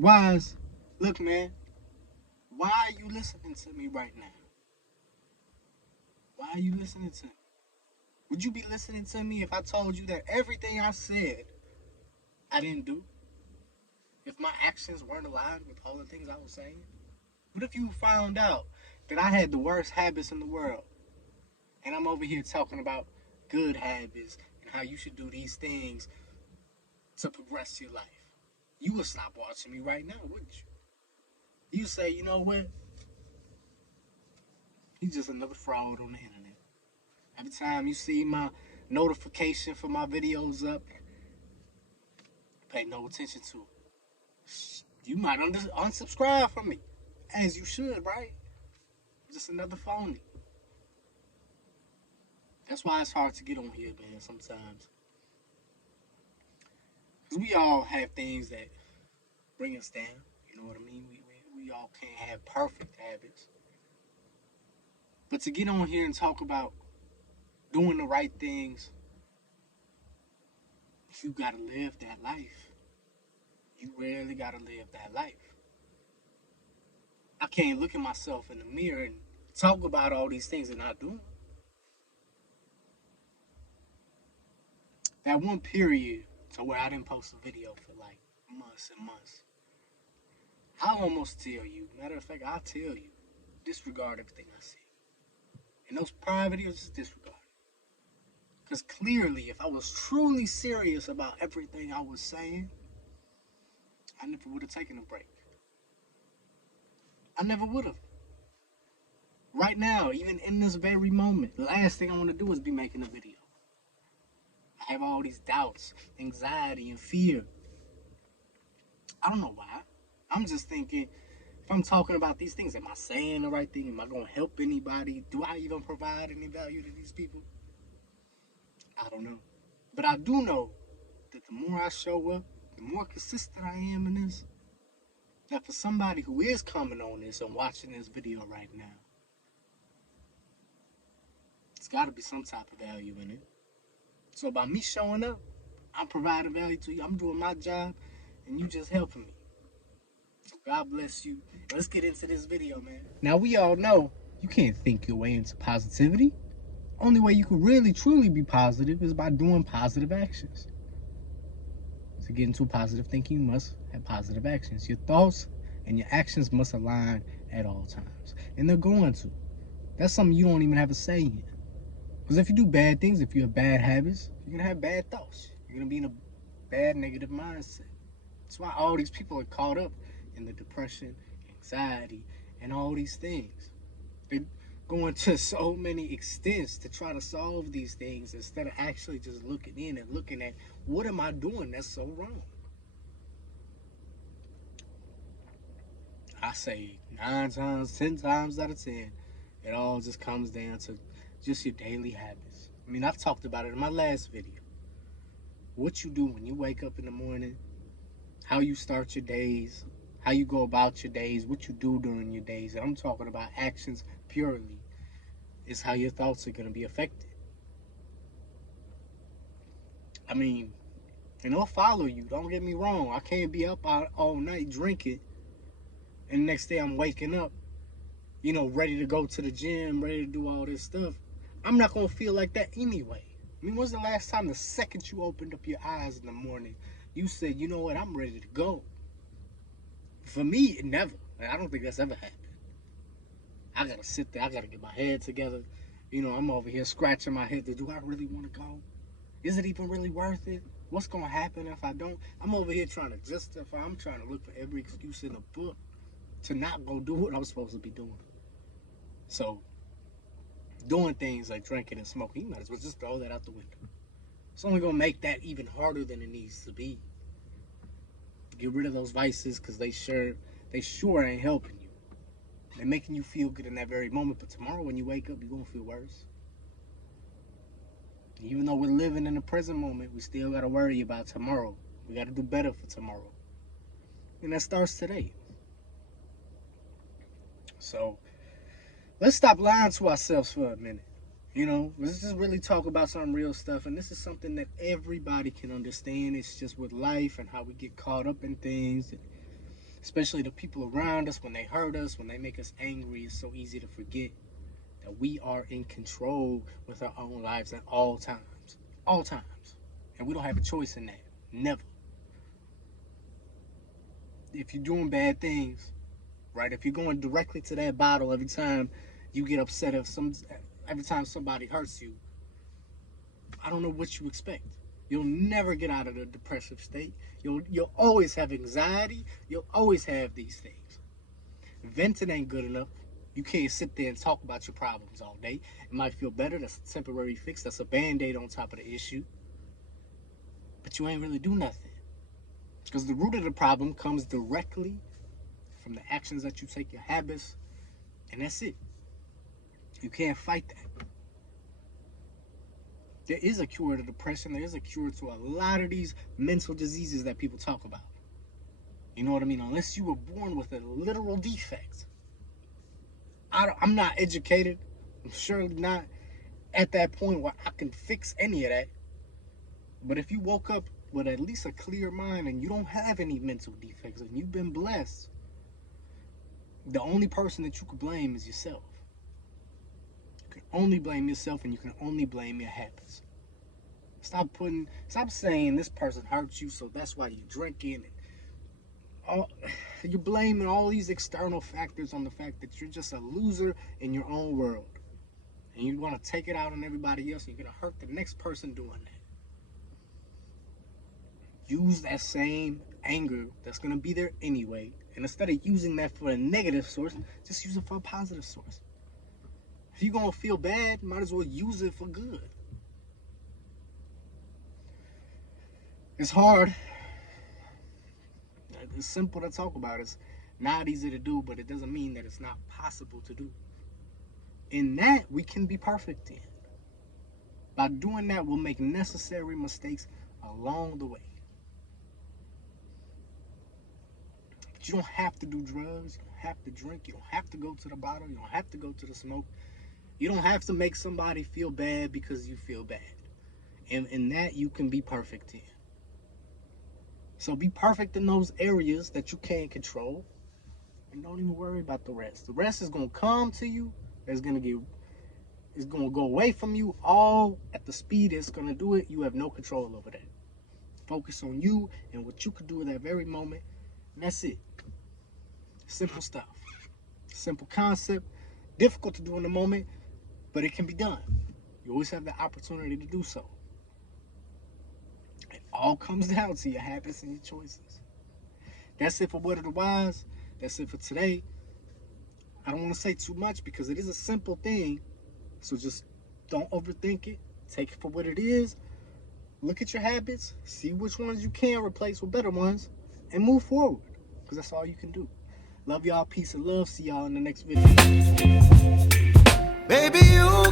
Wise, look, man, why are you listening to me right now? Why are you listening to me? Would you be listening to me if I told you that everything I said I didn't do? If my actions weren't aligned with all the things I was saying? What if you found out that I had the worst habits in the world and I'm over here talking about good habits and how you should do these things to progress your life? You would stop watching me right now, wouldn't you? You say, you know what? He's just another fraud on the internet. Every time you see my notification for my videos up, pay no attention to it. You might unsubscribe from me, as you should, right? Just another phony. That's why it's hard to get on here, man, sometimes. Because we all have things that bring us down. You know what I mean? We all can't have perfect habits. But to get on here and talk about doing the right things, you gotta live that life. You rarely gotta live that life. I can't look at myself in the mirror and talk about all these things and not do them. That one period to where I didn't post a video for like months and months. I'll almost tell you. Matter of fact, I'll tell you. Disregard everything I see. And those prior videos, just disregard. Because clearly, if I was truly serious about everything I was saying, I never would have taken a break. I never would have. Right now, even in this very moment, the last thing I want to do is be making a video. I have all these doubts, anxiety, and fear. I don't know why. I'm just thinking, if I'm talking about these things, am I saying the right thing? Am I going to help anybody? Do I even provide any value to these people? I don't know. But I do know that the more I show up, the more consistent I am in this, that for somebody who is coming on this and watching this video right now, it's got to be some type of value in it. So by me showing up, I'm providing value to you. I'm doing my job, and you just helping me. So God bless you. Let's get into this video, man. Now, we all know you can't think your way into positivity. Only way you can really, truly be positive is by doing positive actions. To get into positive thinking, you must have positive actions. Your thoughts and your actions must align at all times. And they're going to. That's something you don't even have a say in. Because if you do bad things, if you have bad habits, you're going to have bad thoughts. You're going to be in a bad, negative mindset. That's why all these people are caught up in the depression, anxiety, and all these things. They're going to so many extents to try to solve these things instead of actually just looking in and looking at, what am I doing that's so wrong? I say 9 times, 10 times out of 10, it all just comes down to just your daily habits. I mean, I've talked about it in my last video. What you do when you wake up in the morning, how you start your days, how you go about your days, what you do during your days. And I'm talking about actions purely. Is how your thoughts are going to be affected. I mean, and they'll follow you. Don't get me wrong. I can't be up all night drinking, and the next day I'm waking up, ready to go to the gym, ready to do all this stuff. I'm not going to feel like that anyway. I mean, when's the last time, the second you opened up your eyes in the morning, you said, you know what, I'm ready to go? For me, it never. I don't think that's ever happened. I got to sit there. I got to get my head together. I'm over here scratching my head. Do I really want to go? Is it even really worth it? What's going to happen if I don't? I'm over here trying to justify. I'm trying to look for every excuse in the book to not go do what I'm supposed to be doing. So, doing things like drinking and smoking, you might as well just throw that out the window. It's only going to make that even harder than it needs to be. Get rid of those vices, because they sure ain't helping you. They're making you feel good in that very moment, but tomorrow when you wake up, you're going to feel worse. Even though we're living in the present moment, we still got to worry about tomorrow. We got to do better for tomorrow. And that starts today. So, let's stop lying to ourselves for a minute. Let's just really talk about some real stuff. And this is something that everybody can understand. It's just with life and how we get caught up in things. especially the people around us, when they hurt us, when they make us angry. It's so easy to forget that we are in control with our own lives at all times. All times. And we don't have a choice in that. Never. If you're doing bad things, right? If you're going directly to that bottle every time you get upset, every time somebody hurts you, I don't know what you expect. You'll never get out of the depressive state. You'll always have anxiety. You'll always have these things. Venting ain't good enough. You can't sit there and talk about your problems all day. It might feel better. That's a temporary fix. That's a band-aid on top of the issue. But you ain't really do nothing. Because the root of the problem comes directly from the actions that you take, your habits, and that's it. You can't fight that. There is a cure to depression. There is a cure to a lot of these mental diseases that people talk about. You know what I mean? Unless you were born with a literal defect. I'm not educated. I'm surely not at that point where I can fix any of that. But if you woke up with at least a clear mind and you don't have any mental defects and you've been blessed, the only person that you could blame is yourself. You can only blame yourself, and you can only blame your habits. Stop saying this person hurt you, so that's why you're drinking. You're blaming all these external factors on the fact that you're just a loser in your own world. And you want to take it out on everybody else, and you're going to hurt the next person doing that. Use that same anger that's going to be there anyway. And instead of using that for a negative source, just use it for a positive source. If you're going to feel bad, might as well use it for good. It's hard. It's simple to talk about. It's not easy to do, but it doesn't mean that it's not possible to do. In that, we can be perfect in. By doing that, we'll make necessary mistakes along the way. But you don't have to do drugs. You don't have to drink. You don't have to go to the bottle. You don't have to go to the smoke. You don't have to make somebody feel bad because you feel bad. And in that, you can be perfect in. So be perfect in those areas that you can't control. And don't even worry about the rest. The rest is going to come to you. It's going to go away from you all at the speed it's going to do it. You have no control over that. Focus on you and what you can do at that very moment. And that's it. Simple stuff. Simple concept. Difficult to do in the moment, but it can be done. You always have the opportunity to do so. It all comes down to your habits and your choices. That's it for Word of the Wise. That's it for today. I don't want to say too much because it is a simple thing. So just don't overthink it. Take it for what it is. Look at your habits. See which ones you can replace with better ones. And move forward. Because that's all you can do. Love y'all. Peace and love. See y'all in the next video. Baby, you